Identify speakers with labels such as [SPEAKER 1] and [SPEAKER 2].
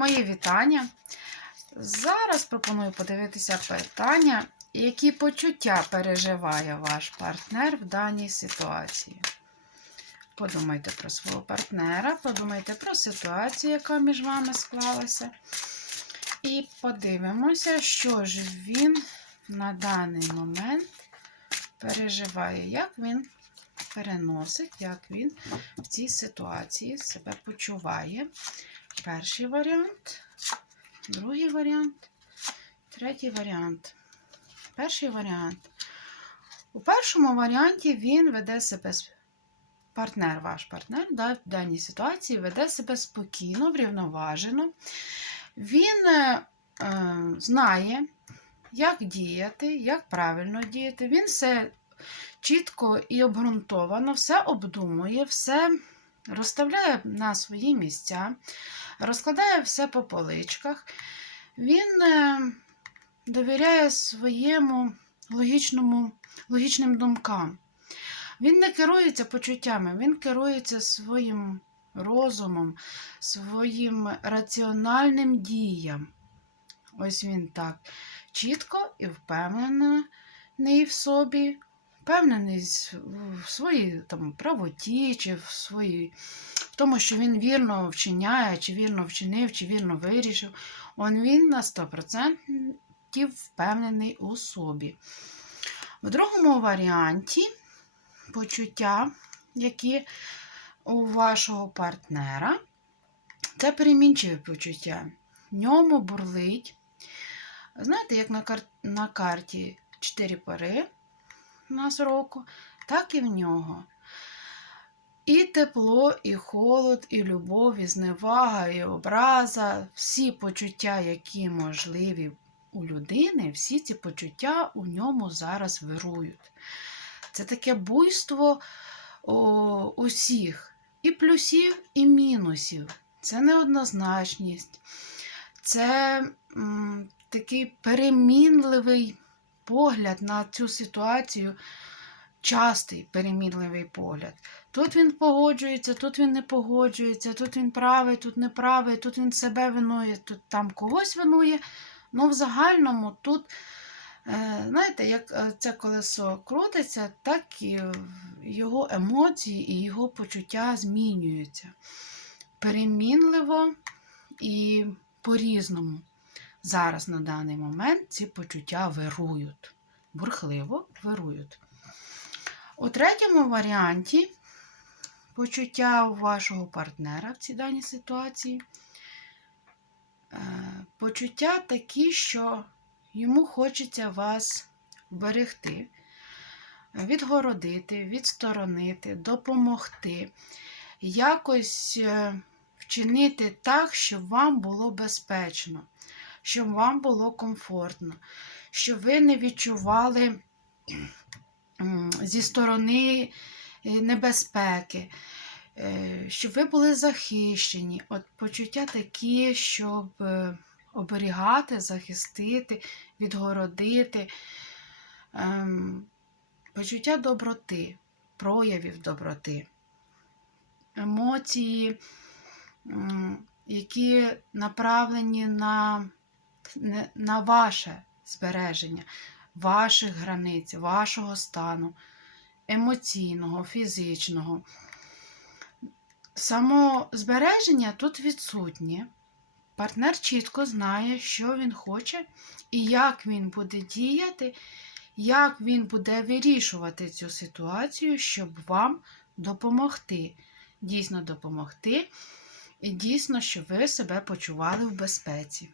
[SPEAKER 1] Мої вітання. Зараз пропоную подивитися питання, які почуття переживає ваш партнер в даній ситуації. Подумайте про свого партнера, подумайте про ситуацію, яка між вами склалася. І подивимося, що ж він на даний момент переживає, як він переносить, як він в цій ситуації себе почуває. Перший варіант, другий варіант, третій варіант. Перший варіант. У першому варіанті він веде себе, партнер, ваш партнер, да, в даній ситуації веде себе спокійно, врівноважено. Він е, е, знає, як діяти, як правильно діяти. Він все чітко і обґрунтовано, все обдумує, все розставляє на свої місця, розкладає все по поличках. Він е, довіряє своєму логічному, логічним думкам. Він не керується почуттями, він керується своїм розумом, своїм раціональним діям. Ось він так чітко і впевнений в собі, впевнений в своїй там, правоті, чи в своїй, в тому, що він вірно вчиняє, чи вірно вчинив, чи вірно вирішив. Он він на 100% впевнений у собі. В другому варіанті почуття, які у вашого партнера, це перемінчиве почуття. В ньому бурлить. Знаєте, як на, кар... на карті 4 пари нас року, так і в нього. І тепло, і холод, і любов, і зневага, і образа, всі почуття, які можливі у людини, всі ці почуття у ньому зараз вирують. Це таке буйство о, усіх, і плюсів, і мінусів. Це неоднозначність, це м, такий перемінливий погляд на цю ситуацію, частий перемінливий погляд. Тут він погоджується, тут він не погоджується, тут він правий, тут не правий, тут він себе винує, тут там когось винує. Ну, в загальному тут, е, знаєте, як е, це колесо крутиться, так і його емоції і його почуття змінюються. Перемінливо і по-різному. Зараз на даний момент ці почуття вирують. Бурхливо вирують. У третьому варіанті почуття у вашого партнера в цій даній ситуації. Е, почуття такі, що йому хочеться вас вберегти, відгородити, відсторонити, допомогти, якось е, вчинити так, щоб вам було безпечно, щоб вам було комфортно, щоб ви не відчували зі сторони е, небезпеки. Щоб ви були захищені, от почуття такі, щоб оберігати, захистити, відгородити, ем, почуття доброти, проявів доброти, емоції, які направлені на, на ваше збереження, ваших границь, вашого стану, емоційного, фізичного. Само збереження тут відсутнє. Партнер чітко знає, що він хоче і як він буде діяти, як він буде вирішувати цю ситуацію, щоб вам допомогти. Дійсно допомогти, і дійсно, щоб ви себе почували в безпеці.